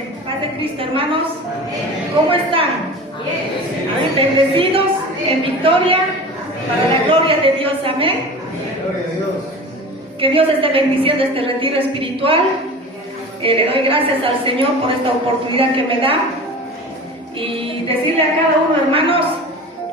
Amén. Paz de Cristo, hermanos. ¿Cómo están? Amén. Bendecidos en victoria para la gloria de Dios. Amén. Que Dios esté bendiciendo este retiro espiritual. Le doy gracias al Señor por esta oportunidad que me da y decirle a cada uno, hermanos,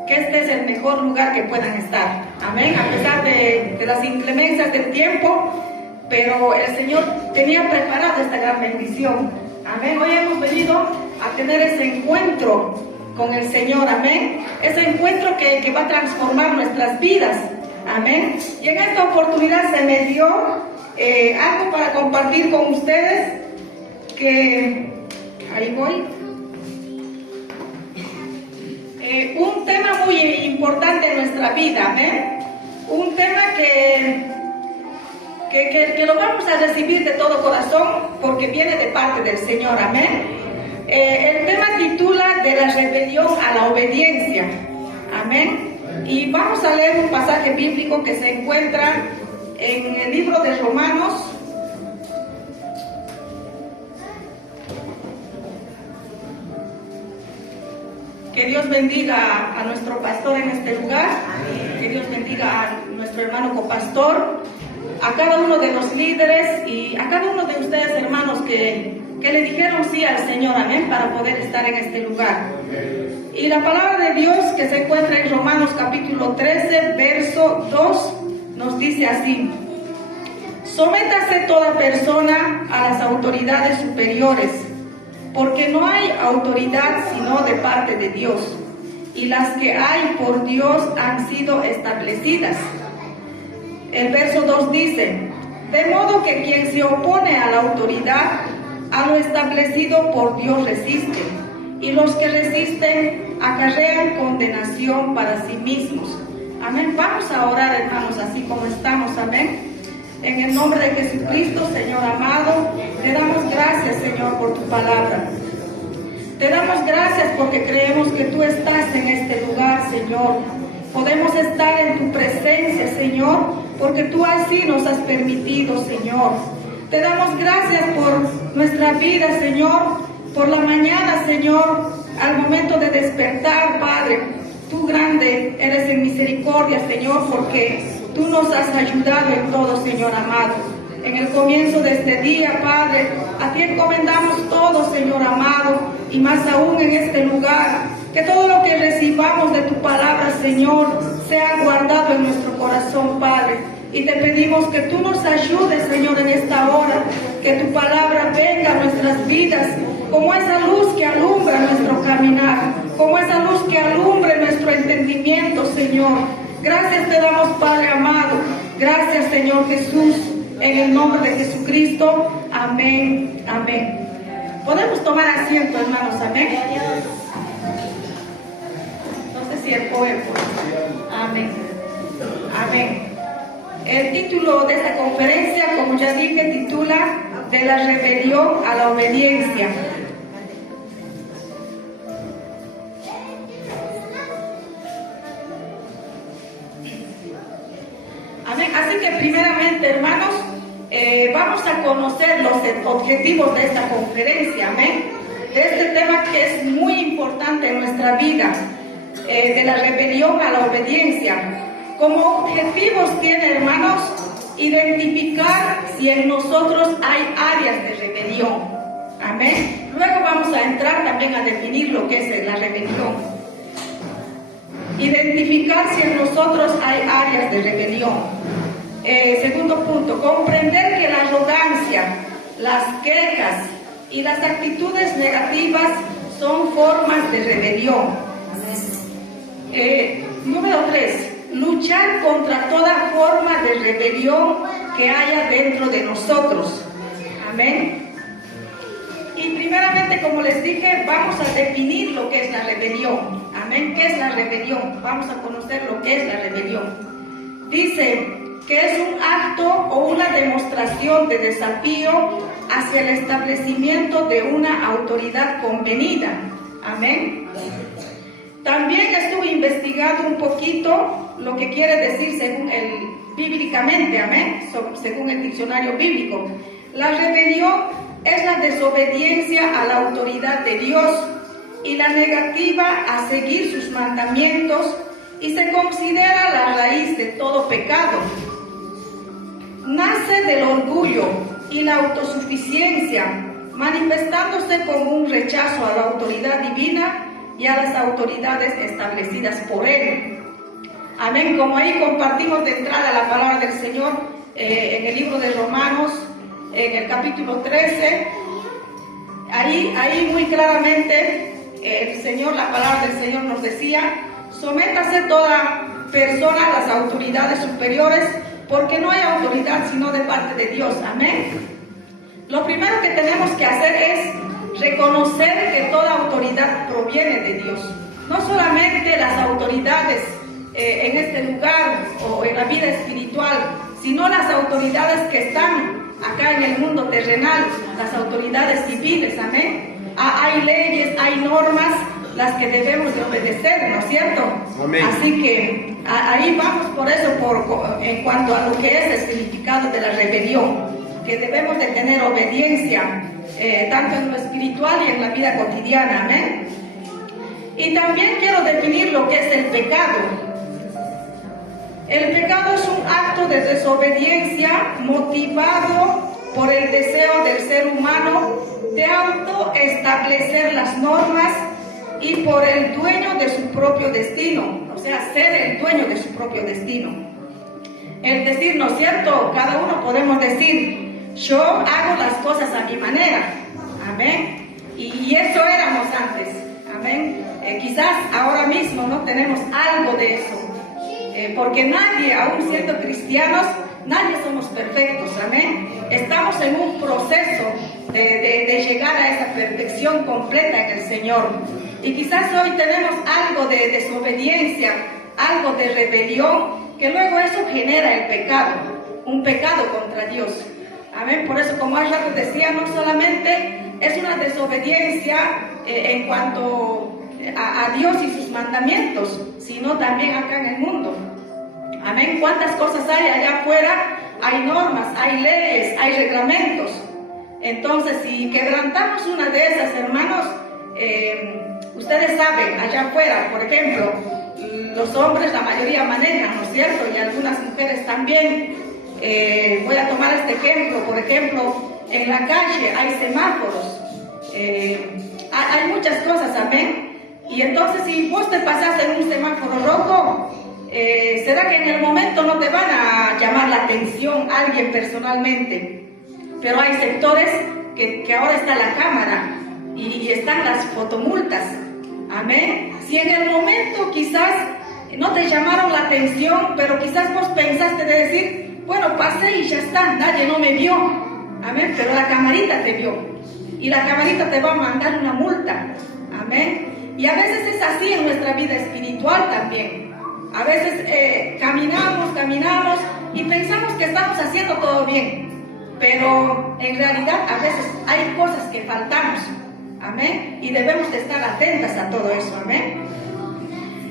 que este es el mejor lugar que puedan estar. Amén. A pesar de las inclemencias del tiempo, pero el Señor tenía preparado esta gran bendición. Amén. Hoy hemos venido a tener ese encuentro con el Señor. Amén. Ese encuentro que va a transformar nuestras vidas. Amén. Y en esta oportunidad se me dio algo para compartir con ustedes, que ahí voy. Un tema muy importante en nuestra vida. Amén. Un tema que lo vamos a recibir de todo corazón porque viene de parte del Señor. Amén. El tema titula de la rebelión a la obediencia. Amén. Y vamos a leer un pasaje bíblico que se encuentra en el libro de Romanos. Que Dios bendiga a nuestro pastor en este lugar. Amén. Que Dios bendiga a nuestro hermano copastor, a cada uno de los líderes y a cada uno de ustedes, hermanos, que le dijeron sí al Señor, amén, para poder estar en este lugar. Y la palabra de Dios que se encuentra en Romanos capítulo 13, verso 2, nos dice así: sométase toda persona a las autoridades superiores, porque no hay autoridad sino de parte de Dios, y las que hay por Dios han sido establecidas. El verso 2 dice: de modo que quien se opone a la autoridad, a lo establecido por Dios resiste, y los que resisten acarrean condenación para sí mismos. Amén. Vamos a orar, hermanos, así como estamos. Amén. En el nombre de Jesucristo, Señor amado, te damos gracias, Señor, por tu palabra. Te damos gracias porque creemos que tú estás en este lugar, Señor. Podemos estar en tu presencia, Señor, porque tú así nos has permitido, Señor. Te damos gracias por nuestra vida, Señor, por la mañana, Señor, al momento de despertar, Padre. Tú grande eres en misericordia, Señor, porque tú nos has ayudado en todo, Señor amado. En el comienzo de este día, Padre, a ti encomendamos todo, Señor amado, y más aún en este lugar. Que todo lo que recibamos de tu palabra, Señor, sea guardado en nuestro corazón, Padre. Y te pedimos que tú nos ayudes, Señor, en esta hora. Que tu palabra venga a nuestras vidas como esa luz que alumbra nuestro caminar, como esa luz que alumbre nuestro entendimiento, Señor. Gracias te damos, Padre amado. Gracias, Señor Jesús, en el nombre de Jesucristo. Amén, amén. Podemos tomar asiento, hermanos. Amén. No sé si el poema. Amén. Amén. El título de esta conferencia, como ya dije, titula de la rebelión a la obediencia. Amén. Así que primeramente, hermanos, vamos a conocer los objetivos de esta conferencia. Amén. De este tema que es muy importante en nuestra vida, de la rebelión a la obediencia. Como objetivos tiene, hermanos, identificar si en nosotros hay áreas de rebelión. Amén. Luego vamos a entrar también a definir lo que es la rebelión. Identificar si en nosotros hay áreas de rebelión. Segundo punto, comprender que la arrogancia, las quejas y las actitudes negativas son formas de rebelión. Número 3, luchar contra toda forma de rebelión que haya dentro de nosotros. Amén. Y primeramente, como les dije, vamos a definir lo que es la rebelión. Amén. ¿Qué es la rebelión? Vamos a conocer lo que es la rebelión. Dice que es un acto o una demostración de desafío hacia el establecimiento de una autoridad convenida. Amén. También estuve investigando un poquito lo que quiere decir bíblicamente, amén, según el diccionario bíblico. La rebelión es la desobediencia a la autoridad de Dios y la negativa a seguir sus mandamientos, y se considera la raíz de todo pecado. Nace del orgullo y la autosuficiencia, manifestándose como un rechazo a la autoridad divina y a las autoridades establecidas por Él. Amén. Como ahí compartimos de entrada la palabra del Señor en el libro de Romanos, en el capítulo 13, ahí muy claramente el Señor, la palabra del Señor nos decía: sométase toda persona a las autoridades superiores, porque no hay autoridad sino de parte de Dios. Amén. Lo primero que tenemos que hacer es reconocer que toda autoridad proviene de Dios. No solamente las autoridades en este lugar o en la vida espiritual, sino las autoridades que están acá en el mundo terrenal, las autoridades civiles. Amén. Hay leyes, hay normas las que debemos de obedecer, ¿no es cierto? Amén. Así que ahí vamos por eso, en cuanto a lo que es el significado de la rebelión, que debemos de tener obediencia, tanto en lo espiritual y en la vida cotidiana. Amén. Y también quiero definir lo que es el pecado. El pecado es un acto de desobediencia motivado por el deseo del ser humano de autoestablecer las normas y por el dueño de su propio destino, o sea, ser el dueño de su propio destino. El decir, ¿no es cierto? Cada uno podemos decir: yo hago las cosas a mi manera. Amén. Y eso éramos antes. Amén. Quizás ahora mismo no tenemos algo de eso. Porque nadie, aún siendo cristianos, nadie somos perfectos. Amén. Estamos en un proceso de llegar a esa perfección completa en el Señor. Y quizás hoy tenemos algo de desobediencia, algo de rebelión, que luego eso genera el pecado, un pecado contra Dios. Amén. Por eso, como hace rato decía, no solamente es una desobediencia en cuanto a Dios y sus mandamientos, sino también acá en el mundo. Amén. ¿Cuántas cosas hay allá afuera? Hay normas, hay leyes, hay reglamentos. Entonces, si quebrantamos una de esas, hermanos, ustedes saben, allá afuera, por ejemplo, los hombres, la mayoría manejan, ¿no es cierto? Y algunas mujeres también. Voy a tomar este ejemplo. Por ejemplo, en la calle hay semáforos, hay muchas cosas. Amén. Y entonces, si vos te pasas en un semáforo rojo, será que en el momento no te van a llamar la atención alguien personalmente, pero hay sectores que ahora está la cámara y están las fotomultas. Amén. Si en el momento quizás no te llamaron la atención, pero quizás vos pensaste de decir: bueno, pasé y ya está, nadie no me vio. Amén. Pero la camarita te vio y la camarita te va a mandar una multa. Amén. Y a veces es así en nuestra vida espiritual también. A veces caminamos y pensamos que estamos haciendo todo bien, pero en realidad a veces hay cosas que faltamos. Amén. Y debemos de estar atentas a todo eso. Amén.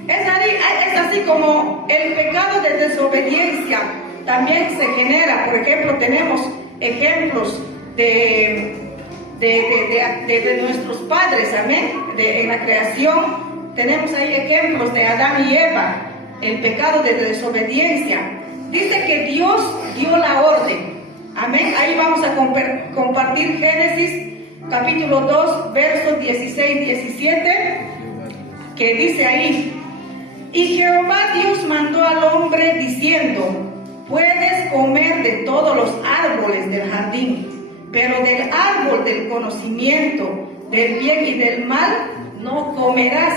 Es así como el pecado de desobediencia también se genera. Por ejemplo, tenemos ejemplos de nuestros padres. Amén. En la creación tenemos ahí ejemplos de Adán y Eva. El pecado de desobediencia. Dice que Dios dio la orden. Amén. Ahí vamos a compartir Génesis capítulo 2, versos 16-17, que dice ahí: y Jehová Dios mandó al hombre diciendo: puedes comer de todos los árboles del jardín, pero del árbol del conocimiento del bien y del mal no comerás,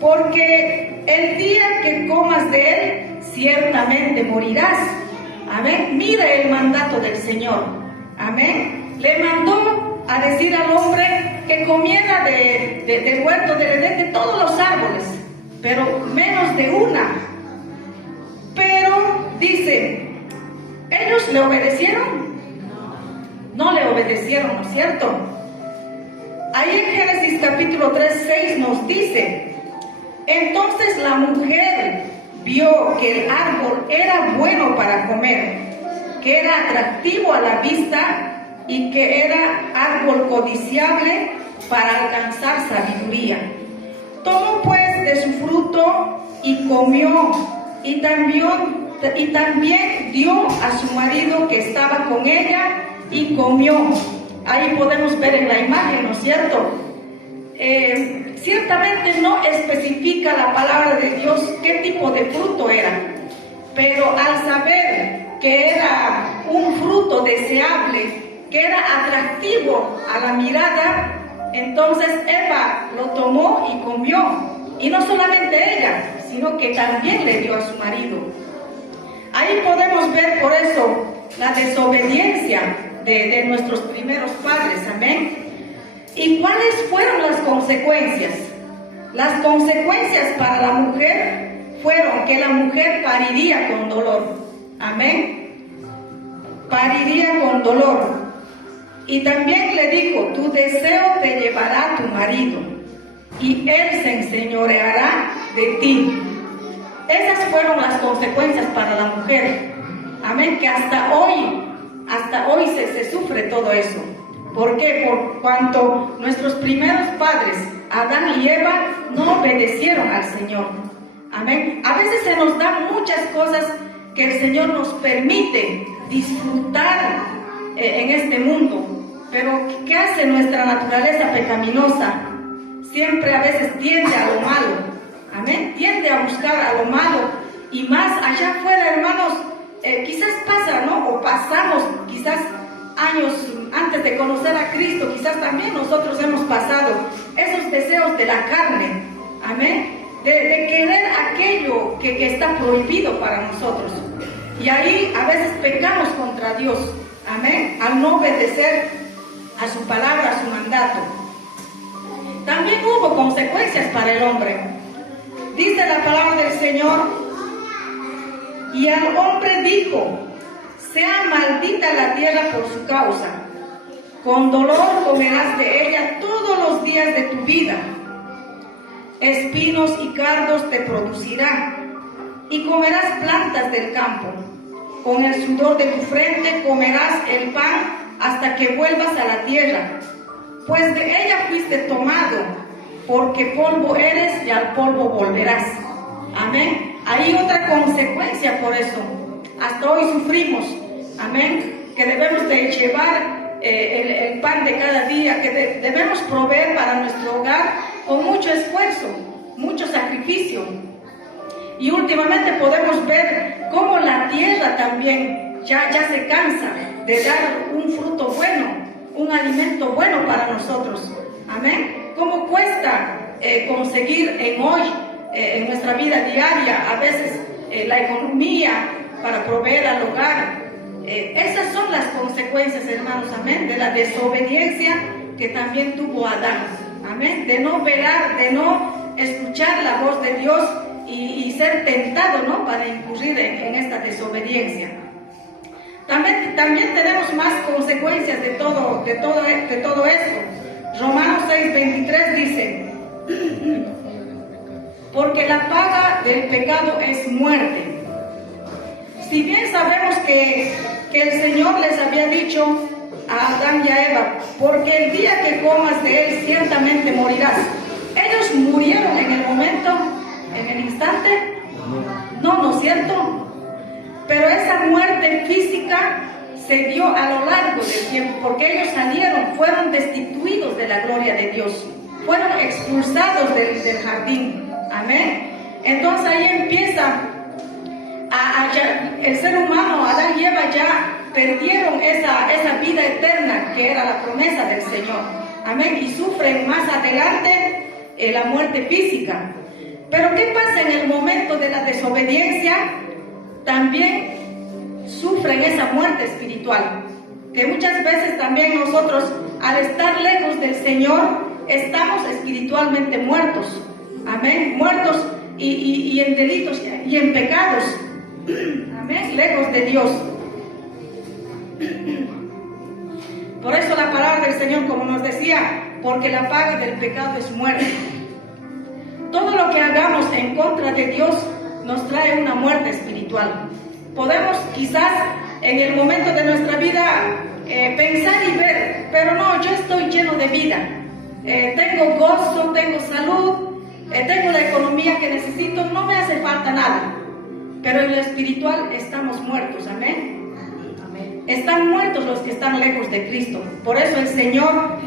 porque el día que comas de él ciertamente morirás. Amén. Mira el mandato del Señor. Amén. Le mandó a decir al hombre que comiera del huerto del Edén, de todos los árboles, pero menos de una. Pero dice, ¿ellos le obedecieron? No le obedecieron, ¿no es cierto? Ahí en Génesis capítulo 3:6 nos dice: entonces la mujer vio que el árbol era bueno para comer, que era atractivo a la vista y que era árbol codiciable para alcanzar sabiduría. Tomó pues de su fruto y comió, y también dio a su marido que estaba con ella y comió. Ahí podemos ver en la imagen, ¿no es cierto? Ciertamente no especifica la palabra de Dios qué tipo de fruto era, pero al saber que era un fruto deseable, que era atractivo a la mirada, entonces Eva lo tomó y comió. Y no solamente ella, sino que también le dio a su marido. Ahí podemos ver por eso la desobediencia de nuestros primeros padres, amén. ¿Y cuáles fueron las consecuencias? Las consecuencias para la mujer fueron que la mujer pariría con dolor, amén. Pariría con dolor. Y también le dijo, tu deseo te llevará a tu marido, y él se enseñoreará de ti. Esas fueron las consecuencias para la mujer, amén, que hasta hoy se sufre todo eso. ¿Por qué? Por cuanto nuestros primeros padres, Adán y Eva, no obedecieron al Señor, amén. A veces se nos dan muchas cosas que el Señor nos permite disfrutar en este mundo, pero ¿qué hace nuestra naturaleza pecaminosa? Siempre a veces tiende a lo malo, amén, tiende a buscar a lo malo, y más allá afuera, hermanos, quizás pasa, ¿no? O pasamos quizás años antes de conocer a Cristo, quizás también nosotros hemos pasado esos deseos de la carne, amén, de querer aquello que está prohibido para nosotros, y ahí a veces pecamos contra Dios, amén, al no obedecer a su palabra, a su mandato. También hubo consecuencias para el hombre. Dice la palabra del Señor, y al hombre dijo, sea maldita la tierra por su causa, con dolor comerás de ella todos los días de tu vida, espinos y cardos te producirá, y comerás plantas del campo, con el sudor de tu frente comerás el pan hasta que vuelvas a la tierra, pues de ella fuiste tomado, porque polvo eres y al polvo volverás. Amén. Hay otra consecuencia por eso. Hasta hoy sufrimos, amén, que debemos de llevar el pan de cada día, que debemos proveer para nuestro hogar con mucho esfuerzo, mucho sacrificio. Y últimamente podemos ver cómo la tierra también ya se cansa de dar un fruto bueno, un alimento bueno para nosotros, amén. Cómo cuesta conseguir en nuestra vida diaria, a veces la economía para proveer al hogar. Esas son las consecuencias, hermanos, amén, de la desobediencia que también tuvo Adán, amén, de no velar, de no escuchar la voz de Dios y ser tentado, ¿no?, para incurrir en esta desobediencia. También tenemos más consecuencias de todo esto. Romanos 6:23 dice, porque la paga del pecado es muerte. Si bien sabemos que el Señor les había dicho a Adán y a Eva, porque el día que comas de él ciertamente morirás. Ellos murieron en el momento, en el instante. No es cierto. Pero esa muerte física se dio a lo largo del tiempo, porque ellos fueron destituidos de la gloria de Dios, fueron expulsados del jardín. Amén. Entonces ahí empieza el ser humano, Adán y Eva ya perdieron esa vida eterna que era la promesa del Señor. Amén. Y sufren más adelante la muerte física. Pero ¿qué pasa en el momento de la desobediencia? También sufren esa muerte espiritual, que muchas veces también nosotros, al estar lejos del Señor, estamos espiritualmente muertos. Amén. Muertos y en delitos y en pecados. Amén. Lejos de Dios. Por eso la palabra del Señor, como nos decía, porque la paga del pecado es muerte. Todo lo que hagamos en contra de Dios nos trae una muerte espiritual. Podemos quizás en el momento de nuestra vida pensar y ver, pero no, yo estoy lleno de vida, tengo gozo, tengo salud, tengo la economía que necesito, no me hace falta nada. Pero en lo espiritual estamos muertos, amén. Están muertos los que están lejos de Cristo. Por eso el Señor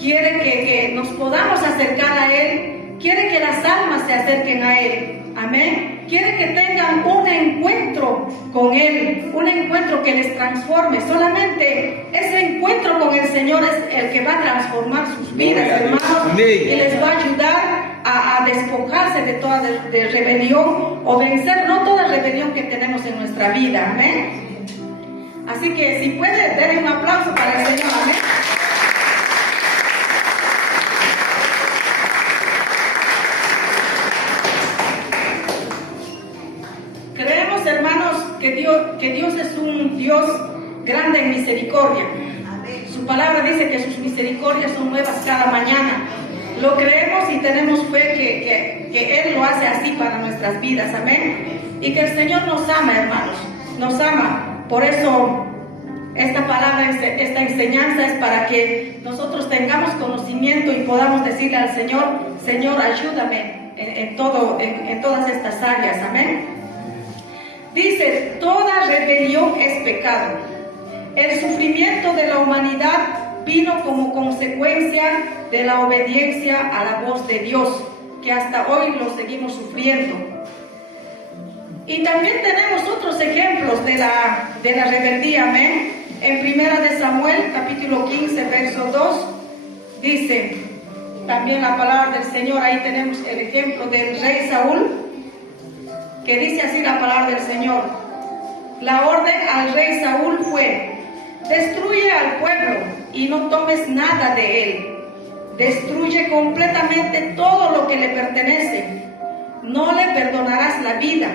quiere que nos podamos acercar a Él, quiere que las almas se acerquen a Él, amén. Quiere que tengan un encuentro con Él, un encuentro que les transforme. Solamente ese encuentro con el Señor es el que va a transformar sus vidas, hermanos, y les va a ayudar a despojarse de toda de rebelión, o vencer no toda rebelión que tenemos en nuestra vida, amén. Así que si puede, denle un aplauso para el Señor, amén. Creemos, hermanos, que Dios es un Dios grande en misericordia. Su palabra dice que sus misericordias son nuevas cada mañana. Lo creemos y tenemos fe que Él lo hace así para nuestras vidas, amén. Y que el Señor nos ama, hermanos, nos ama. Por eso esta palabra, esta enseñanza es para que nosotros tengamos conocimiento y podamos decirle al Señor: Señor, ayúdame en todas estas áreas, amén. Dice: toda rebelión es pecado. El sufrimiento de la humanidad vino como consecuencia de la obediencia a la voz de Dios, que hasta hoy lo seguimos sufriendo. Y también tenemos otros ejemplos de la rebeldía, amén. En 1 de Samuel, capítulo 15, verso 2, dice también la palabra del Señor. Ahí tenemos el ejemplo del rey Saúl, que dice así la palabra del Señor: la orden al rey Saúl fue: destruye al pueblo y no tomes nada de él. Destruye completamente todo lo que le pertenece. No le perdonarás la vida.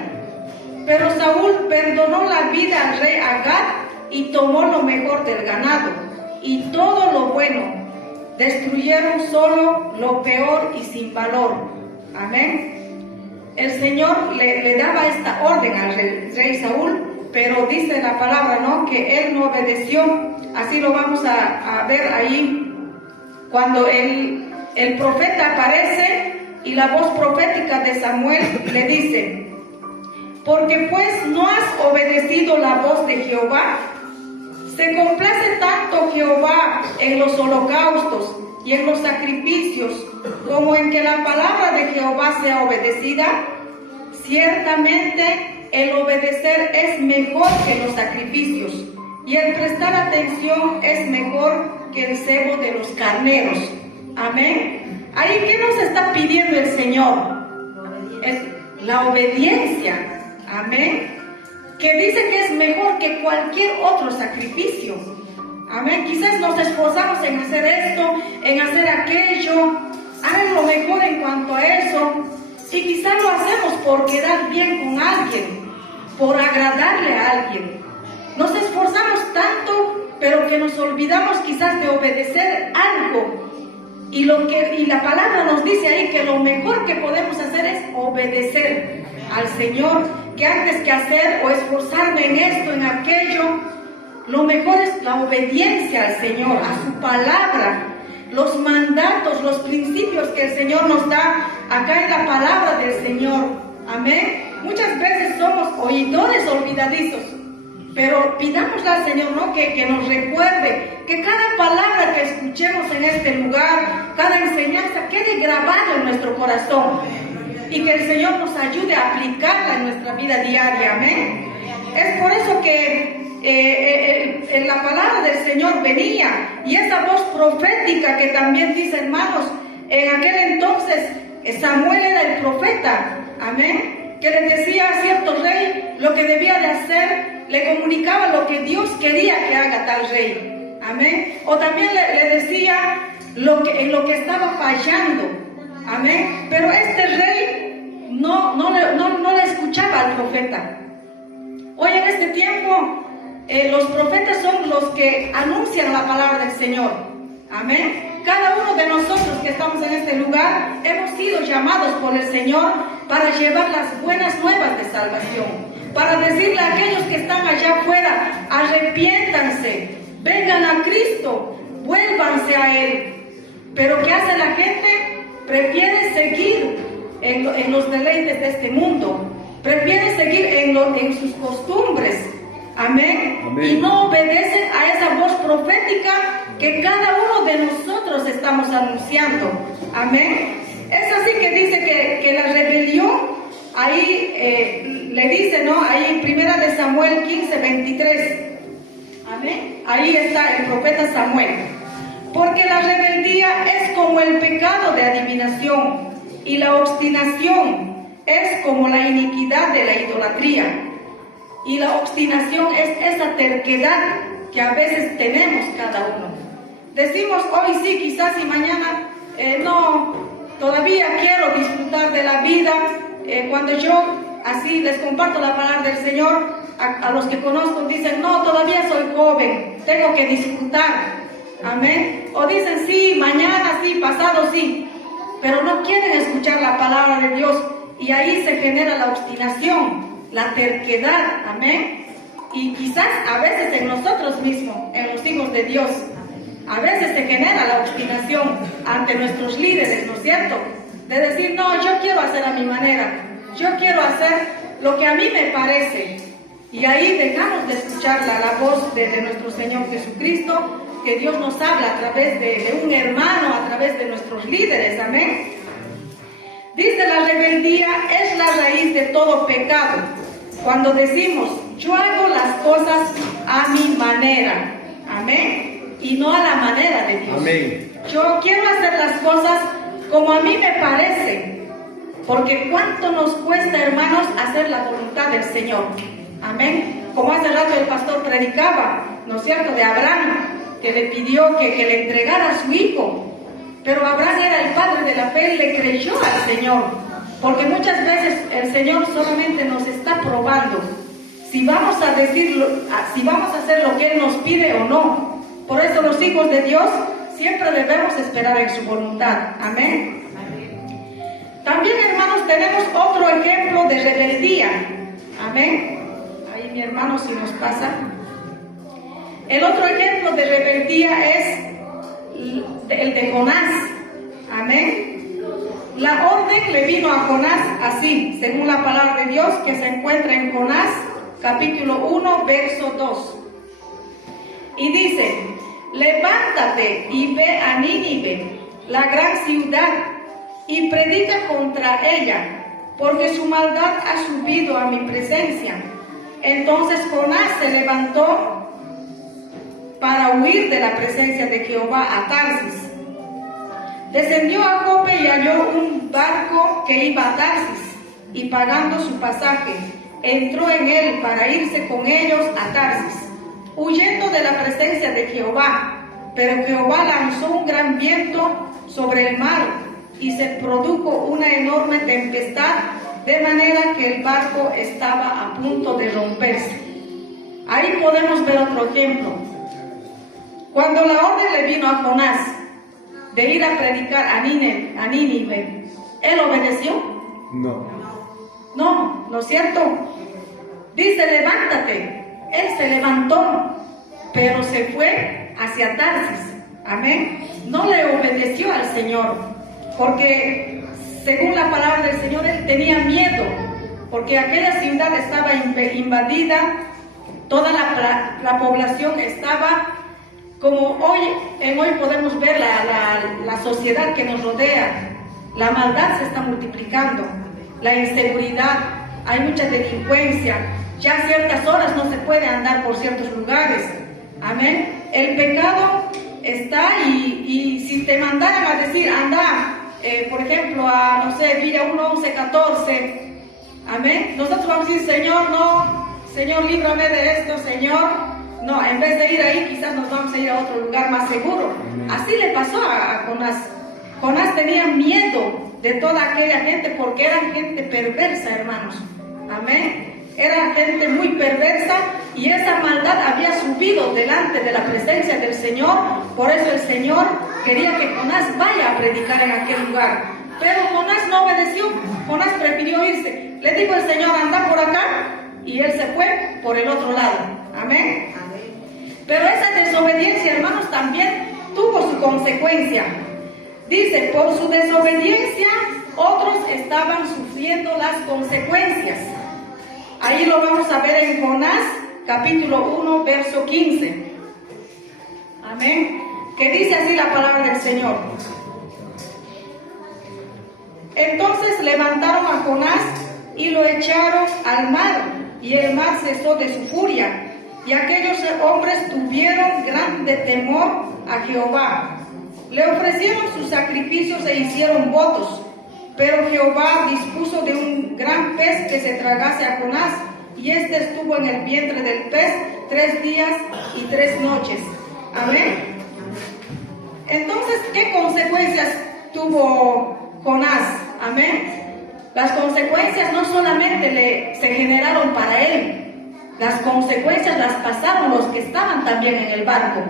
Pero Saúl perdonó la vida al rey Agag y tomó lo mejor del ganado y todo lo bueno. Destruyeron solo lo peor y sin valor. Amén. El Señor le daba esta orden al rey Saúl, pero dice la palabra, ¿no?, que él no obedeció. Así lo vamos a ver ahí cuando el profeta aparece y la voz profética de Samuel le dice: porque pues no has obedecido la voz de Jehová. Se complace tanto Jehová en los holocaustos y en los sacrificios como en que la palabra de Jehová sea obedecida. Ciertamente el obedecer es mejor que los sacrificios, y el prestar atención es mejor que el cebo de los carneros. Amén. Ahí, ¿qué nos está pidiendo el Señor? Es la obediencia. Amén. Que dice que es mejor que cualquier otro sacrificio. Amén. Quizás nos esforzamos en hacer esto, en hacer aquello, hagan lo mejor en cuanto a eso, y quizás lo hacemos por quedar bien con alguien, por agradarle a alguien. Nos esforzamos tanto, pero que nos olvidamos quizás de obedecer algo. Y la palabra nos dice ahí que lo mejor que podemos hacer es obedecer al Señor, que antes que hacer o esforzarme en esto, en aquello, lo mejor es la obediencia al Señor, a su palabra, los mandatos, los principios que el Señor nos da acá en la palabra del Señor. Amén. Muchas veces somos oidores olvidadizos, pero pidámosle al Señor, ¿no?, que nos recuerde, que cada palabra que escuchemos en este lugar, cada enseñanza quede grabada en nuestro corazón, y que el Señor nos ayude a aplicarla en nuestra vida diaria. Amén. Es por eso que en la palabra del Señor venía, y esa voz profética que también dice, hermanos, en aquel entonces Samuel era el profeta, amén, que le decía a cierto rey lo que debía de hacer, le comunicaba lo que Dios quería que haga tal rey, amén, o también le decía en lo que estaba fallando, amén. Pero este rey no le escuchaba al profeta. Hoy en este tiempo los profetas son los que anuncian la palabra del Señor, amén. Cada uno de nosotros que estamos en este lugar hemos sido llamados por el Señor para llevar las buenas nuevas de salvación, para decirle a aquellos que están allá afuera: arrepiéntanse, vengan a Cristo, vuélvanse a Él. Pero ¿qué hace la gente? Prefiere seguir en los deleites de este mundo, prefiere seguir en sus costumbres, amén, y no obedecen a esa voz profética que cada uno de nosotros estamos anunciando, amén. Es así que dice que la rebelión, ahí le dice, ¿no? Ahí 1 de Samuel 15:23, amén, ahí está el profeta Samuel. Porque la rebeldía es como el pecado de adivinación, y la obstinación es como la iniquidad de la idolatría. Y la obstinación es esa terquedad que a veces tenemos cada uno. Decimos hoy sí, quizás, y mañana no, todavía quiero disfrutar de la vida. Cuando yo así les comparto la palabra del Señor, a los que conozco dicen, no, todavía soy joven, tengo que disfrutar. Amén. O dicen sí, mañana sí, pasado sí, pero no quieren escuchar la palabra de Dios, y ahí se genera la obstinación, la terquedad, amén. Y quizás a veces en nosotros mismos, en los hijos de Dios, a veces se genera la obstinación ante nuestros líderes, ¿no es cierto? De decir, no, yo quiero hacer a mi manera, yo quiero hacer lo que a mí me parece, y ahí dejamos de escuchar la voz de nuestro Señor Jesucristo, que Dios nos habla a través de un hermano, a través de nuestros líderes, amén. Dice, la rebeldía es la raíz de todo pecado. Cuando decimos, yo hago las cosas a mi manera, amén, y no a la manera de Dios. Amén. Yo quiero hacer las cosas como a mí me parece, porque cuánto nos cuesta, hermanos, hacer la voluntad del Señor, amén. Como hace rato el pastor predicaba, ¿no es cierto?, de Abraham, que le pidió que le entregara a su hijo, pero Abraham era el padre de la fe y le creyó al Señor, porque muchas veces el Señor solamente nos está probando si vamos a decirlo, si vamos a hacer lo que Él nos pide o no. Por eso los hijos de Dios siempre debemos esperar en su voluntad, amén. También, hermanos, tenemos otro ejemplo de rebeldía, amén. Ahí mi hermano, si nos pasa. El otro ejemplo de rebeldía es el de Jonás, amén. La orden le vino a Jonás así, según la palabra de Dios, que se encuentra en Jonás, capítulo 1, verso 2. Y dice, levántate y ve a Nínive, la gran ciudad, y predica contra ella, porque su maldad ha subido a mi presencia. Entonces Jonás se levantó para huir de la presencia de Jehová a Tarsis. Descendió a Jope y halló un barco que iba a Tarsis, y pagando su pasaje, entró en él para irse con ellos a Tarsis, huyendo de la presencia de Jehová. Pero Jehová lanzó un gran viento sobre el mar, y se produjo una enorme tempestad, de manera que el barco estaba a punto de romperse. Ahí podemos ver otro ejemplo. Cuando la orden le vino a Jonás de ir a predicar a Nínive, ¿él obedeció? No. No, ¿no es cierto? Dice, levántate. Él se levantó, pero se fue hacia Tarsis, amén. No le obedeció al Señor, porque según la palabra del Señor, él tenía miedo, porque aquella ciudad estaba invadida, toda la población estaba, como hoy podemos ver la sociedad que nos rodea. La maldad se está multiplicando, la inseguridad, hay mucha delincuencia, ya a ciertas horas no se puede andar por ciertos lugares, amén. El pecado está, y si te mandaran a decir, anda, por ejemplo, a, no sé, Villa 1:11-14, amén, nosotros vamos a decir, Señor, no, Señor, líbrame de esto, Señor. No, en vez de ir ahí, quizás nos vamos a ir a otro lugar más seguro. Así le pasó a Jonás. Jonás tenía miedo de toda aquella gente, porque eran gente perversa, hermanos. Amén. Era gente muy perversa, y esa maldad había subido delante de la presencia del Señor. Por eso el Señor quería que Jonás vaya a predicar en aquel lugar. Pero Jonás no obedeció. Jonás prefirió irse. Le dijo el Señor, anda por acá, y él se fue por el otro lado. Amén. Pero esa desobediencia desobediencia, hermanos, también tuvo su consecuencia. Dice, por su desobediencia, otros estaban sufriendo las consecuencias. Ahí lo vamos a ver en Jonás, capítulo 1, verso 15. Amén. Que dice así la palabra del Señor. Entonces levantaron a Jonás y lo echaron al mar, y el mar cesó de su furia, y aquellos hombres tuvieron grande temor a Jehová. Le ofrecieron sus sacrificios e hicieron votos, pero Jehová dispuso de un gran pez que se tragase a Jonás, y éste estuvo en el vientre del pez 3 días y 3 noches. Amén. Entonces, ¿qué consecuencias tuvo Jonás? Amén. Las consecuencias no solamente se generaron para él, las consecuencias las pasaron los que estaban también en el barco.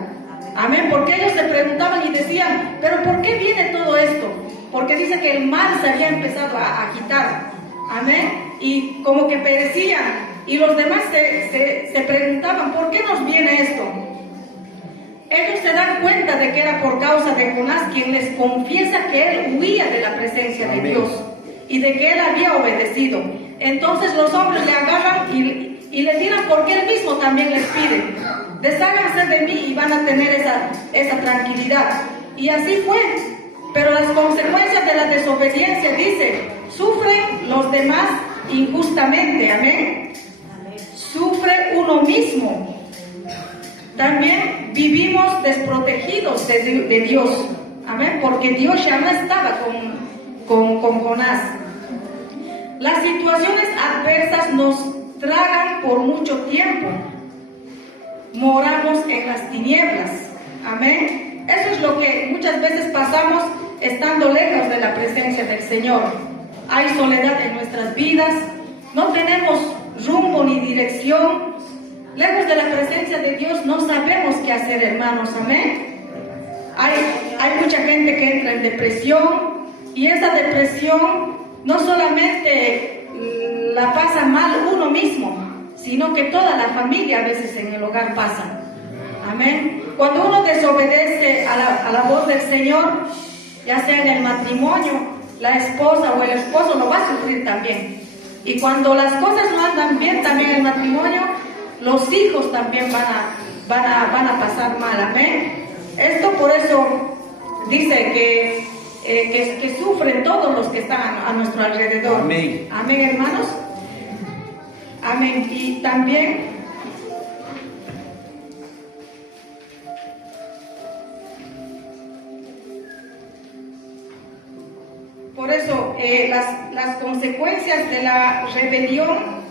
Amén. Porque ellos se preguntaban y decían, ¿pero por qué viene todo esto? Porque dice que el mar se había empezado a agitar. Amén. Y como que perecían. Y los demás se preguntaban, ¿por qué nos viene esto? Ellos se dan cuenta de que era por causa de Jonás, quien les confiesa que él huía de la presencia de Dios y de que él había obedecido. Entonces los hombres le agarran y le tiran, porque él mismo también les pide, desháganse de mí y van a tener esa tranquilidad. Y así fue. Pero las consecuencias de la desobediencia, dice, sufren los demás injustamente. Amén. Sufre uno mismo. También vivimos desprotegidos de Dios. Amén. Porque Dios ya no estaba con Jonás. Las situaciones adversas nos tragan por mucho tiempo. Moramos en las tinieblas. Amén. Eso es lo que muchas veces pasamos estando lejos de la presencia del Señor. Hay soledad en nuestras vidas. No tenemos rumbo ni dirección. Lejos de la presencia de Dios no sabemos qué hacer, hermanos. Amén. Hay mucha gente que entra en depresión, y esa depresión no solamente la pasa mal uno mismo, sino que toda la familia a veces en el hogar pasa. Amén. Cuando uno desobedece a la voz del Señor, ya sea en el matrimonio, la esposa o el esposo lo va a sufrir también. Y cuando las cosas no andan bien también en el matrimonio, los hijos también van a pasar mal. Amén. Esto por eso dice que sufren todos los que están a nuestro alrededor. Amén. Amén, hermanos. Amén. Y también por eso las consecuencias de la rebelión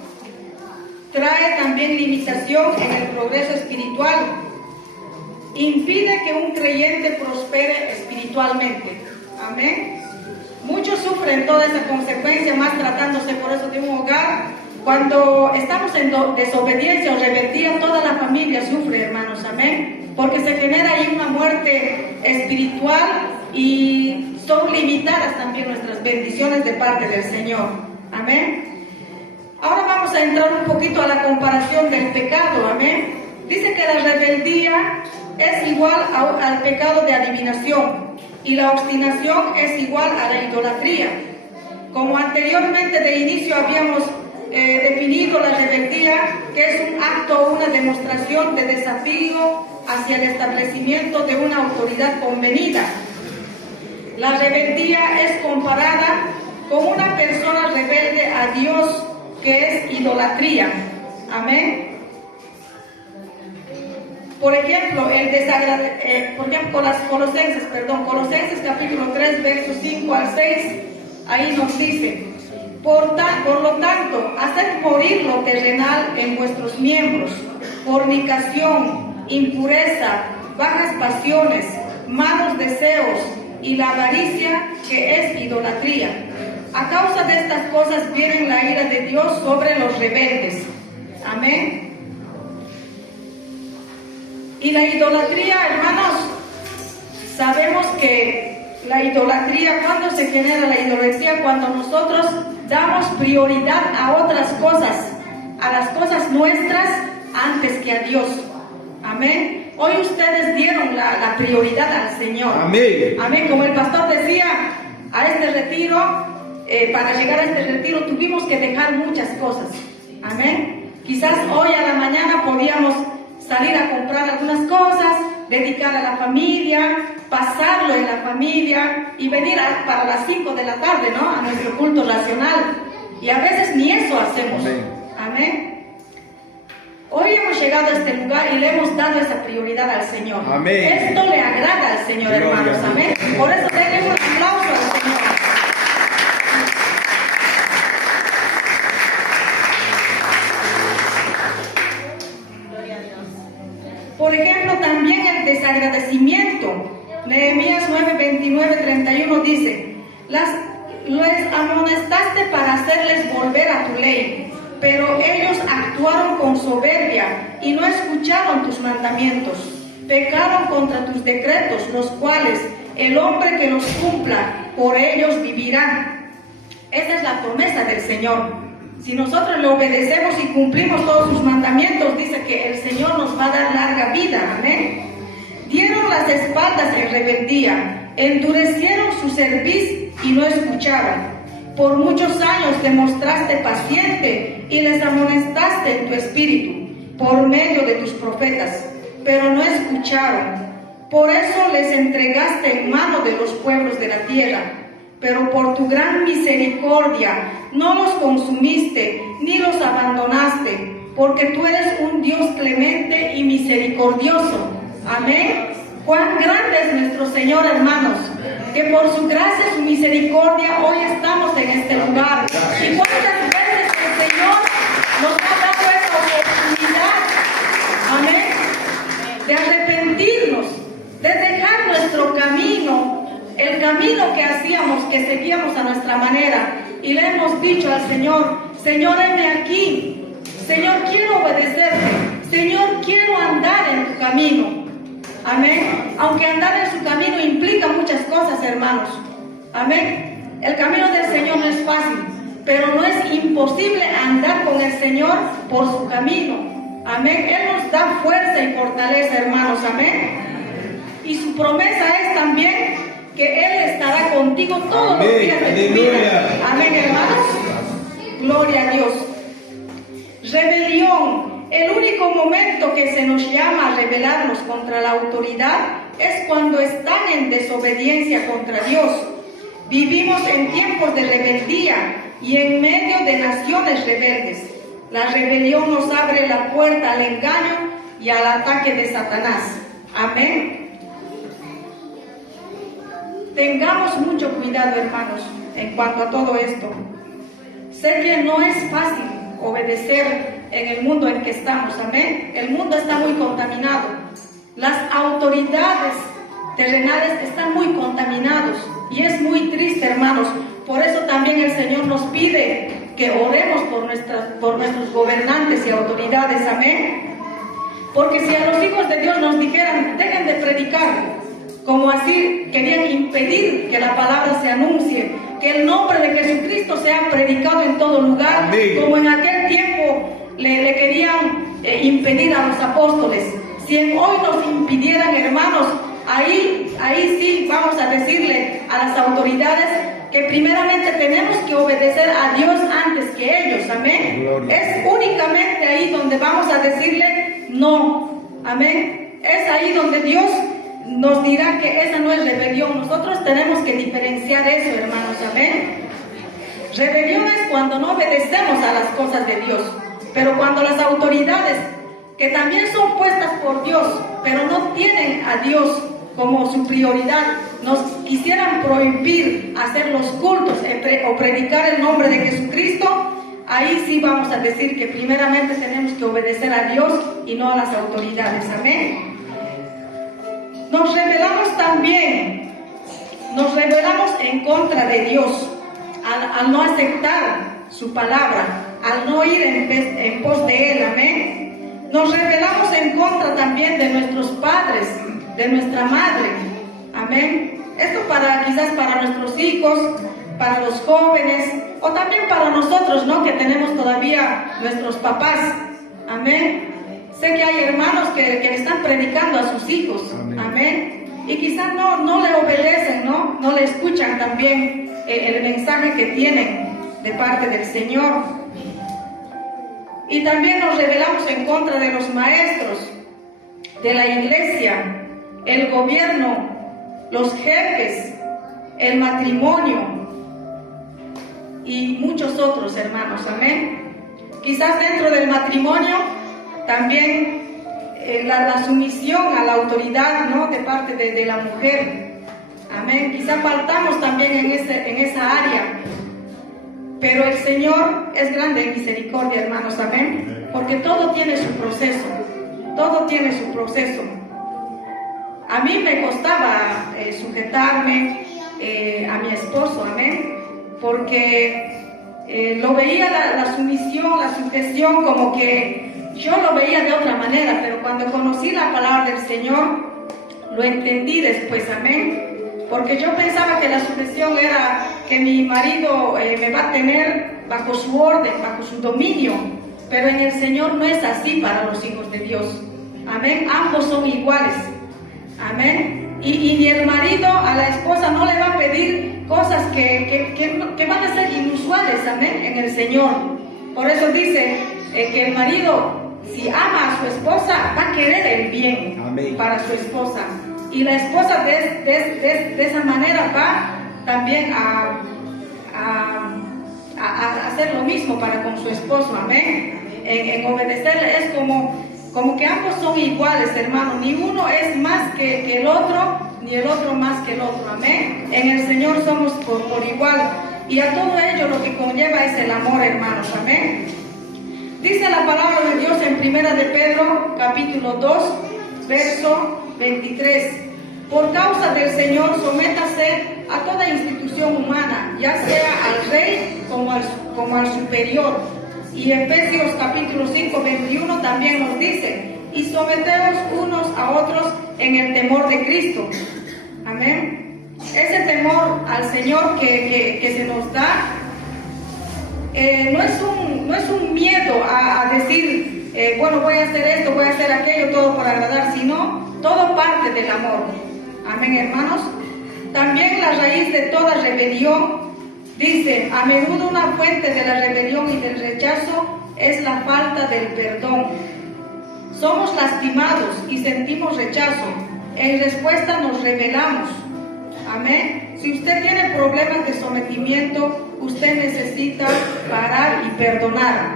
trae también limitación en el progreso espiritual. Impide que un creyente prospere espiritualmente. Amén. Muchos sufren toda esa consecuencia, más tratándose por eso de un hogar. Cuando estamos en desobediencia o rebeldía, toda la familia sufre, hermanos. Amén. Porque se genera ahí una muerte espiritual y son limitadas también nuestras bendiciones de parte del Señor. Amén. Ahora vamos a entrar un poquito a la comparación del pecado. Amén. Dice que la rebeldía es igual al pecado de adivinación, y la obstinación es igual a la idolatría. Como anteriormente de inicio habíamos definido la rebeldía, que es un acto o una demostración de desafío hacia el establecimiento de una autoridad convenida. La rebeldía es comparada con una persona rebelde a Dios, que es idolatría. Amén. Por ejemplo, Colosenses capítulo 3, versos 5 al 6, ahí nos dice: por lo tanto, haced morir lo terrenal en vuestros miembros: fornicación, impureza, bajas pasiones, malos deseos y la avaricia, que es idolatría. A causa de estas cosas viene la ira de Dios sobre los rebeldes. Amén. Y la idolatría, hermanos, sabemos que la idolatría, ¿cuándo se genera la idolatría? Cuando nosotros damos prioridad a otras cosas, a las cosas nuestras antes que a Dios. Amén. Hoy ustedes dieron la prioridad al Señor. Amén. Amén. Como el pastor decía, a este retiro, para llegar a este retiro tuvimos que dejar muchas cosas. Amén. Quizás hoy a la mañana podíamos salir a comprar algunas cosas, dedicar a la familia, pasarlo en la familia y venir para las 5 de la tarde, ¿no? A nuestro culto racional. Y a veces ni eso hacemos. Amén. Amén. Hoy hemos llegado a este lugar y le hemos dado esa prioridad al Señor. Amén. Esto le agrada al Señor, Gloria hermanos. a Dios. Amén. Por eso denle un aplauso al Señor. Por ejemplo, también el desagradecimiento. Nehemías 9, 29, 31 dice: les amonestaste para hacerles volver a tu ley, pero ellos actuaron con soberbia y no escucharon tus mandamientos. Pecaron contra tus decretos, los cuales el hombre que los cumpla, por ellos vivirá. Esa es la promesa del Señor. Si nosotros le obedecemos y cumplimos todos sus mandamientos, dice que el Señor nos va a dar larga vida. Amén. Dieron las espaldas en rebeldía, endurecieron su cerviz y no escucharon. Por muchos años te mostraste paciente y les amonestaste en tu espíritu por medio de tus profetas, pero no escucharon. Por eso les entregaste en mano de los pueblos de la tierra. Pero por tu gran misericordia no los consumiste ni los abandonaste, porque tú eres un Dios clemente y misericordioso. Amén. Cuán grande es nuestro Señor, hermanos, que por su gracia y su misericordia hoy estamos en este lugar. Y cuántas veces el Señor nos ha dado esta oportunidad, amén, de arrepentirnos, de dejar nuestro camino, el camino que hacíamos, que seguíamos a nuestra manera, y le hemos dicho al Señor: Señor, heme aquí. Señor, quiero obedecerte. Señor, quiero andar en tu camino. Amén. Aunque andar en su camino implica muchas cosas, hermanos. Amén. El camino del Señor no es fácil, pero no es imposible andar con el Señor por su camino. Amén. Él nos da fuerza y fortaleza, hermanos. Amén. Y su promesa es también que Él estará contigo todos los días de tu vida. Amén, hermanos. Gloria a Dios. Rebelión. El único momento que se nos llama a rebelarnos contra la autoridad es cuando están en desobediencia contra Dios. Vivimos en tiempos de rebeldía y en medio de naciones rebeldes. La rebelión nos abre la puerta al engaño y al ataque de Satanás. Amén. Tengamos mucho cuidado, hermanos, en cuanto a todo esto. Sé que no es fácil obedecer en el mundo en que estamos, amén. El mundo está muy contaminado. Las autoridades terrenales están muy contaminados y es muy triste, hermanos. Por eso también el Señor nos pide que oremos por nuestros gobernantes y autoridades, amén. Porque si a los hijos de Dios nos dijeran: dejen de predicar, como así querían impedir que la palabra se anuncie, que el nombre de Jesucristo sea predicado en todo lugar. Amén. Como en aquel tiempo le querían impedir a los apóstoles. Si hoy nos impidieran, hermanos, ahí sí vamos a decirle a las autoridades que primeramente tenemos que obedecer a Dios antes que ellos. Amén. Gloria. Es únicamente ahí donde vamos a decirle no. Amén. Es ahí donde Dios nos dirá que esa no es rebelión. Nosotros tenemos que diferenciar eso, hermanos. Amén. Rebelión es cuando no obedecemos a las cosas de Dios. Pero cuando las autoridades, que también son puestas por Dios, pero no tienen a Dios como su prioridad, nos quisieran prohibir hacer los cultos o predicar el nombre de Jesucristo, ahí sí vamos a decir que primeramente tenemos que obedecer a Dios y no a las autoridades. Amén. Nos rebelamos también, nos rebelamos en contra de Dios al no aceptar su palabra, al no ir en pos de Él. Amén. Nos rebelamos en contra también de nuestros padres, de nuestra madre. Amén. Esto quizás para nuestros hijos, para los jóvenes, o también para nosotros, ¿no? Que tenemos todavía nuestros papás. Amén. Sé que hay hermanos que le están predicando a sus hijos. Amén. Y quizás no le obedecen, no le escuchan también el mensaje que tienen de parte del Señor. Y también nos rebelamos en contra de los maestros, de la iglesia, el gobierno, los jefes, el matrimonio y muchos otros hermanos. Amén. Quizás dentro del matrimonio también la sumisión a la autoridad, ¿no?, de parte de la mujer. Amén. Quizás faltamos también en esa área. Pero el Señor es grande en misericordia, hermanos. Amén. Porque todo tiene su proceso. Todo tiene su proceso. A mí me costaba sujetarme a mi esposo. Amén. Porque lo veía la sumisión, la sujeción, como que yo lo veía de otra manera, pero cuando conocí la palabra del Señor, lo entendí después. Amén. Porque yo pensaba que la sujeción era que mi marido me va a tener bajo su orden, bajo su dominio, pero en el Señor no es así para los hijos de Dios. Amén. Ambos son iguales. Amén. Y ni el marido a la esposa no le va a pedir cosas que van a ser inusuales. Amén. En el Señor. Por eso dice que el marido, si ama a su esposa, va a querer el bien. Amén. Para su esposa. Y la esposa de esa manera va también a hacer lo mismo para con su esposo. Amén. En obedecerle es como que ambos son iguales, hermano. Ni uno es más que el otro, ni el otro más que el otro. Amén. En el Señor somos por igual. Y a todo ello lo que conlleva es el amor, hermanos. Amén. Dice la palabra de Dios en 1 de Pedro, capítulo 2, verso 23. Por causa del Señor, sométase a toda institución humana, ya sea al rey como al superior. Y Efesios capítulo 5, 21 también nos dice: y someteos unos a otros en el temor de Cristo. Amén. Ese temor al Señor que se nos da no es un miedo a decir, bueno, voy a hacer esto, voy a hacer aquello, todo por agradar, sino todo parte del amor. Amén, hermanos. También la raíz de toda rebelión, dice, a menudo una fuente de la rebelión y del rechazo es la falta del perdón. Somos lastimados y sentimos rechazo. En respuesta nos rebelamos. Amén. Si usted tiene problemas de sometimiento, usted necesita parar y perdonar.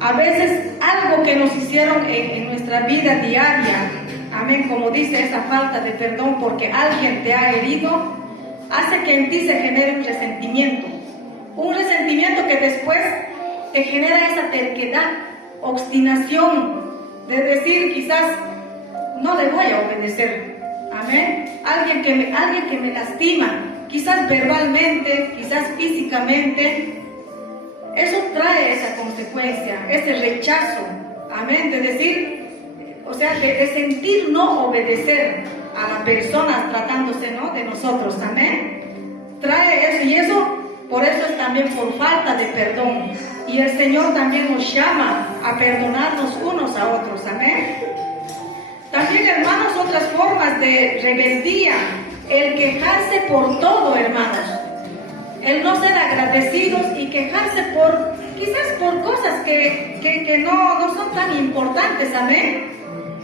A veces algo que nos hicieron en nuestra vida diaria, amén, como dice esa falta de perdón porque alguien te ha herido, hace que en ti se genere un resentimiento que después te genera esa terquedad, obstinación de decir, quizás no le voy a obedecer. Amén. Alguien que me lastima, quizás verbalmente, quizás físicamente, eso trae esa consecuencia, ese rechazo. Amén. De decir, o sea, de sentir no obedecer a la persona tratándose, ¿no?, de nosotros. Amén. Trae eso, y eso, por eso es también por falta de perdón. Y el Señor también nos llama a perdonarnos unos a otros. Amén. También, hermanos, otras formas de rebeldía: el quejarse por todo, hermanos. El no ser agradecidos y quejarse quizás por cosas que no son tan importantes. Amén.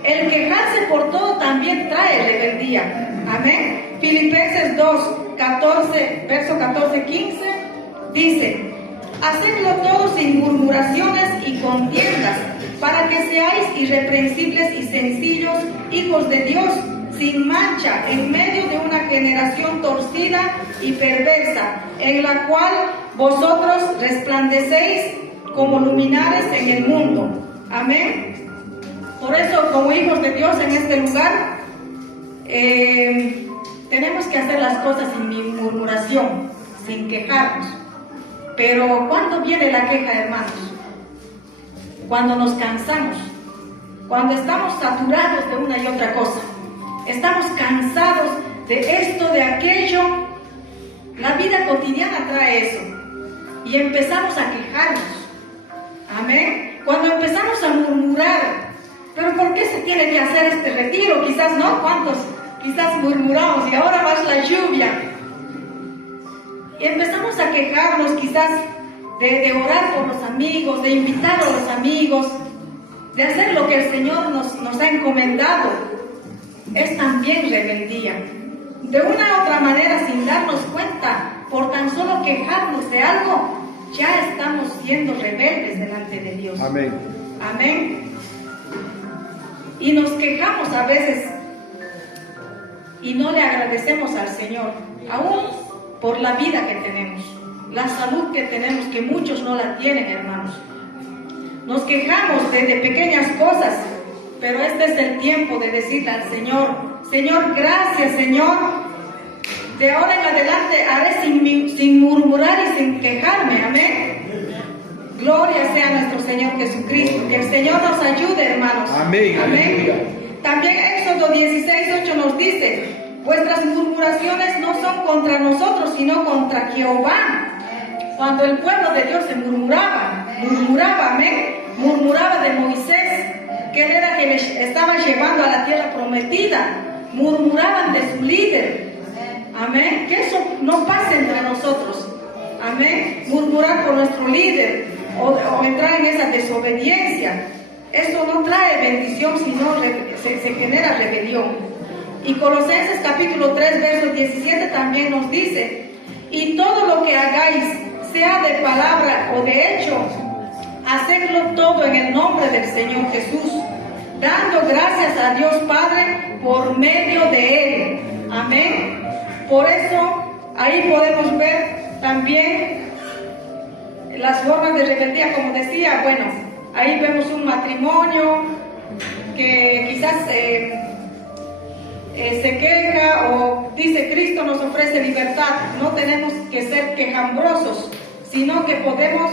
El quejarse por todo también trae rebeldía. Amén. Filipenses 2, 14, verso 14, 15, dice: hacedlo todo sin murmuraciones y contiendas, para que seáis irreprensibles y sencillos, hijos de Dios, sin mancha, en medio de una generación torcida y perversa, en la cual vosotros resplandecéis como luminares en el mundo. Amén. Por eso, como hijos de Dios en este lugar, tenemos que hacer las cosas sin murmuración, sin quejarnos. Pero ¿cuándo viene la queja, hermanos? Cuando nos cansamos, cuando estamos saturados de una y otra cosa, estamos cansados de esto, de aquello. La vida cotidiana trae eso y empezamos a quejarnos. Amén. Cuando empezamos a murmurar, pero ¿por qué se tiene que hacer este retiro? Quizás no, ¿cuántos? Quizás murmuramos y ahora va la lluvia. Y empezamos a quejarnos quizás de orar por los amigos, de invitar a los amigos, de hacer lo que el Señor nos ha encomendado. Es también rebeldía. De una u otra manera, sin darnos cuenta, por tan solo quejarnos de algo, ya estamos siendo rebeldes delante de Dios. Amén. Amén. Y nos quejamos a veces y no le agradecemos al Señor, aún por la vida que tenemos, la salud que tenemos, que muchos no la tienen, hermanos. Nos quejamos de pequeñas cosas, pero este es el tiempo de decirle al Señor: Señor, gracias, Señor. De ahora en adelante haré sin murmurar y sin quejarme. Amén. Gloria sea a nuestro Señor Jesucristo. Que el Señor nos ayude, hermanos. Amén. Amén. También Éxodo 16:8 nos dice: vuestras murmuraciones no son contra nosotros, sino contra Jehová. Cuando el pueblo de Dios se murmuraba, amén, murmuraba de Moisés, que él era que les estaba llevando a la tierra prometida, murmuraban de su líder, amén, que eso no pase entre nosotros, amén, murmurar por nuestro líder o entrar en esa desobediencia, eso no trae bendición, sino se genera rebelión. Y Colosenses capítulo 3 verso 17 también nos dice: y todo lo que hagáis, sea de palabra o de hecho, hacedlo todo en el nombre del Señor Jesús, dando gracias a Dios Padre por medio de Él. Amén. Por eso ahí podemos ver también las formas de rebeldía, como decía. Bueno, ahí vemos un matrimonio que quizás se queja o dice: Cristo nos ofrece libertad. No tenemos que ser quejambrosos, sino que podemos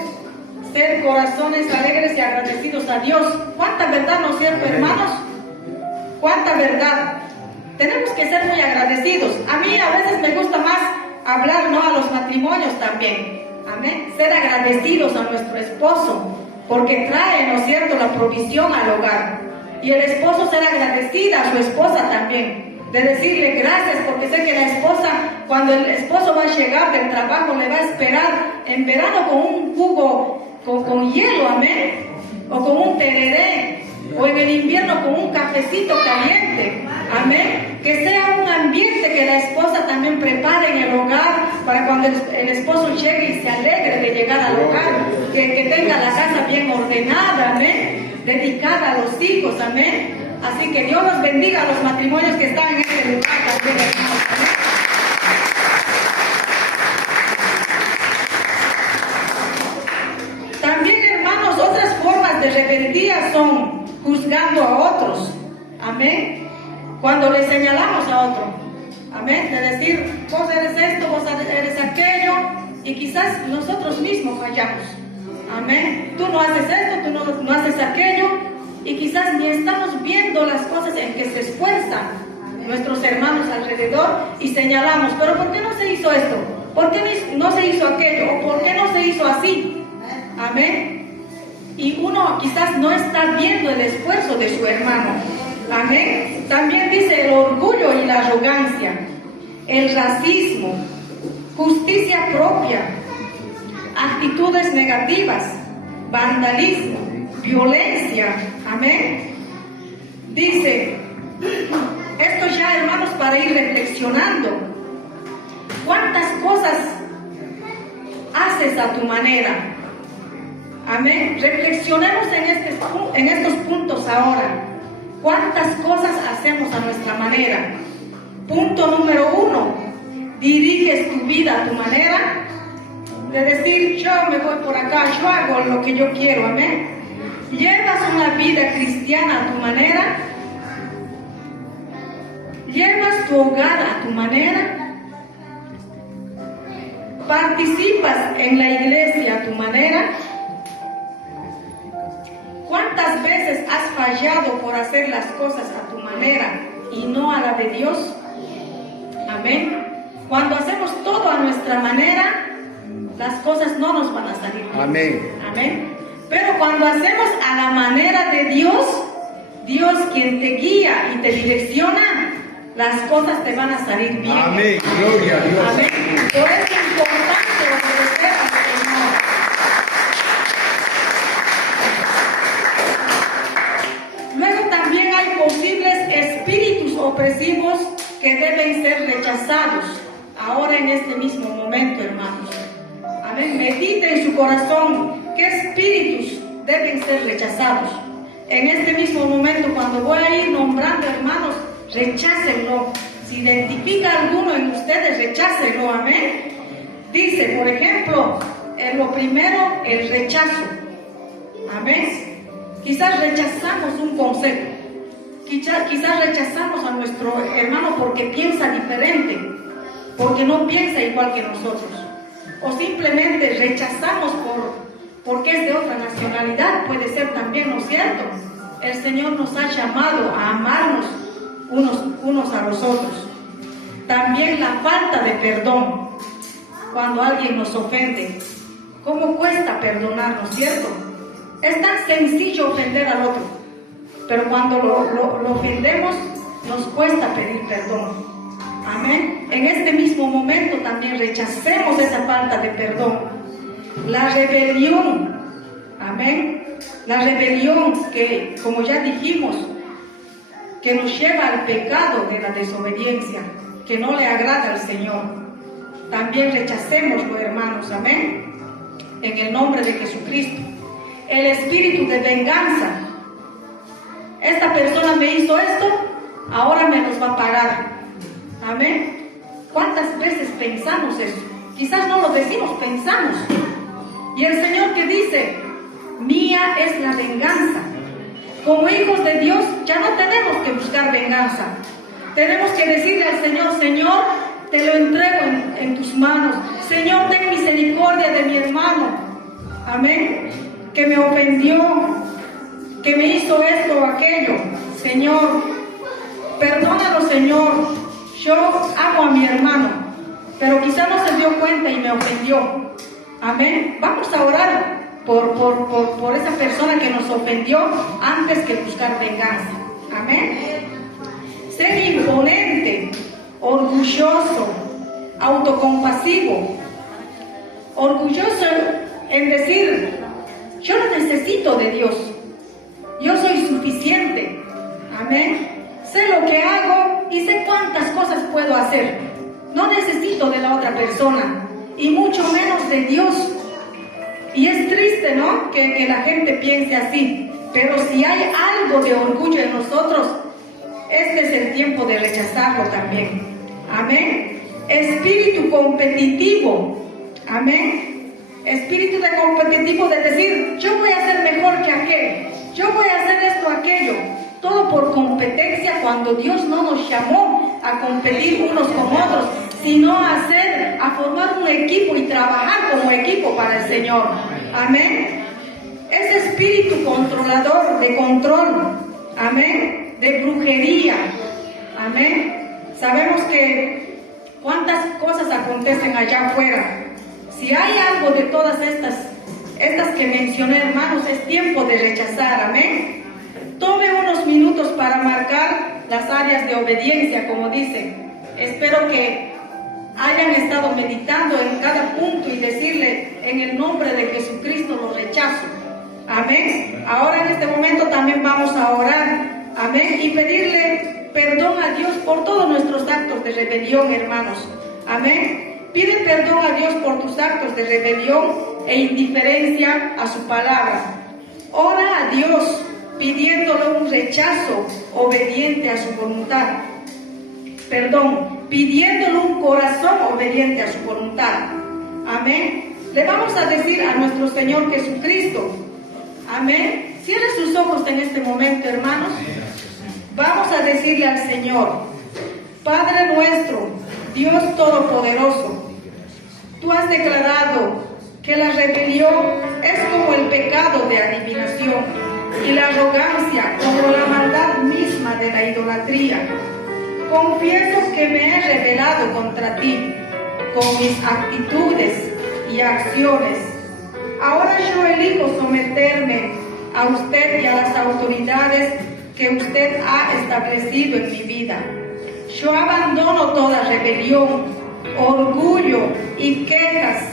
ser corazones alegres y agradecidos a Dios. ¿Cuánta verdad, no es cierto, hermanos? ¿Cuánta verdad? Tenemos que ser muy agradecidos. A mí a veces me gusta más hablar, ¿no?, a los matrimonios también. Amén. Ser agradecidos a nuestro esposo, porque trae, ¿no es cierto?, la provisión al hogar. Y el esposo ser agradecida a su esposa también, de decirle gracias, porque sé que la esposa, cuando el esposo va a llegar del trabajo, le va a esperar en verano con un jugo con hielo, amén, o con un tereré, o en el invierno con un cafecito caliente, amén. Que sea un ambiente que la esposa también prepare en el hogar, para cuando el esposo llegue y se alegre de llegar al hogar, que tenga la casa bien ordenada, amén, dedicada a los hijos, amén. Así que Dios los bendiga a los matrimonios que están en este lugar también, hermanos, amén. También, hermanos, otras formas de rebeldía son juzgando a otros, amén. Cuando le señalamos a otro, amén, de decir: vos eres esto, vos eres aquello, y quizás nosotros mismos fallamos, amén. Tú no haces esto, tú no haces aquello, y quizás ni estamos viendo las cosas en que se esfuerzan nuestros hermanos alrededor y señalamos: pero ¿por qué no se hizo esto? ¿Por qué no se hizo aquello? ¿O por qué no se hizo así? Amén. Y uno quizás no está viendo el esfuerzo de su hermano. Amén. También dice el orgullo y la arrogancia, el racismo, justicia propia, actitudes negativas, vandalismo, violencia. Amén. Dice esto ya, hermanos, para ir reflexionando. ¿Cuántas cosas haces a tu manera? Amén. Reflexionemos en estos puntos ahora. ¿Cuántas cosas hacemos a nuestra manera? Punto número 1. ¿Diriges tu vida a tu manera? De decir: yo me voy por acá, yo hago lo que yo quiero. Amén. ¿Llevas una vida cristiana a tu manera? ¿Llevas tu hogar a tu manera? ¿Participas en la iglesia a tu manera? ¿Cuántas veces has fallado por hacer las cosas a tu manera y no a la de Dios? Amén. Cuando hacemos todo a nuestra manera, las cosas no nos van a salir bien. Amén. Amén. Pero cuando hacemos a la manera de Dios, Dios quien te guía y te direcciona, las cosas te van a salir bien. Amén, gloria a Dios. Amén. Por eso es importante obedecer al Señor. Luego también hay posibles espíritus opresivos que deben ser rechazados ahora en este mismo momento, hermanos. Amén. Medite en su corazón qué espíritus deben ser rechazados. En este mismo momento, cuando voy a ir nombrando, hermanos, rechácenlo. Si identifica alguno en ustedes, rechácenlo. Amén. Dice, por ejemplo, en lo primero, el rechazo. Amén. Quizás rechazamos un consejo. Quizás rechazamos a nuestro hermano porque piensa diferente, porque no piensa igual que nosotros. O simplemente rechazamos porque es de otra nacionalidad, puede ser también, ¿no es cierto? El Señor nos ha llamado a amarnos unos a los otros. También la falta de perdón. Cuando alguien nos ofende, ¿cómo cuesta perdonar, ¿no es cierto? Es tan sencillo ofender al otro, pero cuando lo ofendemos, nos cuesta pedir perdón. Amén. En este mismo momento también rechacemos esa falta de perdón. La rebelión. Amén. La rebelión que, como ya dijimos, que nos lleva al pecado de la desobediencia, que no le agrada al Señor. También rechacémoslo, hermanos. Amén. En el nombre de Jesucristo. El espíritu de venganza. Esta persona me hizo esto, ahora me los va a pagar. Amén. ¿Cuántas veces pensamos eso? Quizás no lo decimos, pensamos. Y el Señor que dice, mía es la venganza. Como hijos de Dios ya no tenemos que buscar venganza. Tenemos que decirle al Señor, Señor, te lo entrego en tus manos. Señor, ten misericordia de mi hermano. Amén. Que me ofendió, que me hizo esto o aquello. Señor, perdónalo, Señor. Yo amo a mi hermano, pero quizá no se dio cuenta y me ofendió. Amén. Vamos a orar por esa persona que nos ofendió antes que buscar venganza. Amén. Ser imponente, orgulloso, autocompasivo. Orgulloso en decir, yo no necesito de Dios. Yo soy suficiente. Amén. Sé lo que hago y sé cuántas cosas puedo hacer. No necesito de la otra persona y mucho menos de Dios. Y es triste, ¿no? Que la gente piense así. Pero si hay algo de orgullo en nosotros, este es el tiempo de rechazarlo también. Amén. Espíritu competitivo. Amén. Espíritu de competitivo de decir, yo voy a ser mejor que aquel. Yo voy a hacer esto, aquello. Todo por competencia, cuando Dios no nos llamó a competir unos con otros, sino a formar un equipo y trabajar como equipo para el Señor. Amén. Ese espíritu controlador, de control, amén, de brujería, amén. Sabemos que cuántas cosas acontecen allá afuera. Si hay algo de todas estas que mencioné, hermanos, es tiempo de rechazar, amén. Tome unos minutos para marcar las áreas de obediencia, como dicen. Espero que hayan estado meditando en cada punto y decirle, en el nombre de Jesucristo lo rechazo. Amén. Ahora en este momento también vamos a orar. Amén. Y pedirle perdón a Dios por todos nuestros actos de rebelión, hermanos. Amén. Pide perdón a Dios por tus actos de rebelión e indiferencia a su palabra. Ora a Dios pidiéndole un rechazo obediente a su voluntad. Pidiéndole un corazón obediente a su voluntad. Amén. Le vamos a decir a nuestro Señor Jesucristo. Amén. Cierre sus ojos en este momento, hermanos. Vamos a decirle al Señor, Padre nuestro, Dios Todopoderoso, tú has declarado que la rebelión es como el pecado de adivinación y la arrogancia como la maldad misma de la idolatría. Confieso que me he rebelado contra ti con mis actitudes y acciones. Ahora yo elijo someterme a usted y a las autoridades que usted ha establecido en mi vida. Yo abandono toda rebelión, orgullo y quejas.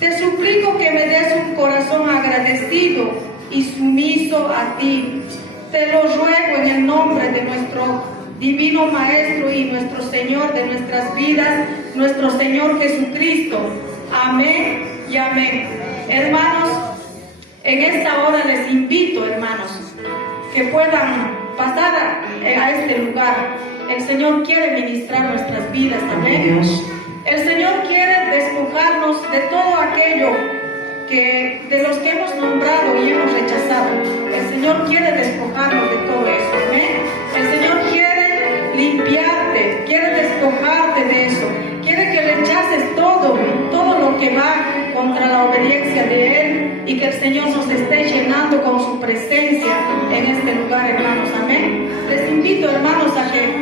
Te suplico que me des un corazón agradecido y sumiso a ti. Te lo ruego en el nombre de nuestro Divino Maestro y nuestro Señor de nuestras vidas, nuestro Señor Jesucristo. Amén y amén. Hermanos, en esta hora les invito, hermanos, que puedan pasar a este lugar. El Señor quiere ministrar nuestras vidas, amén. El Señor quiere despojarnos de todo aquello de los que hemos nombrado y hemos rechazado. El Señor quiere despojarnos de todo eso, amén. El Señor quiere limpiarte, quiere despojarte de eso, quiere que rechaces todo lo que va contra la obediencia de Él, y que el Señor nos esté llenando con su presencia en este lugar, hermanos, amén. Les invito, hermanos, a que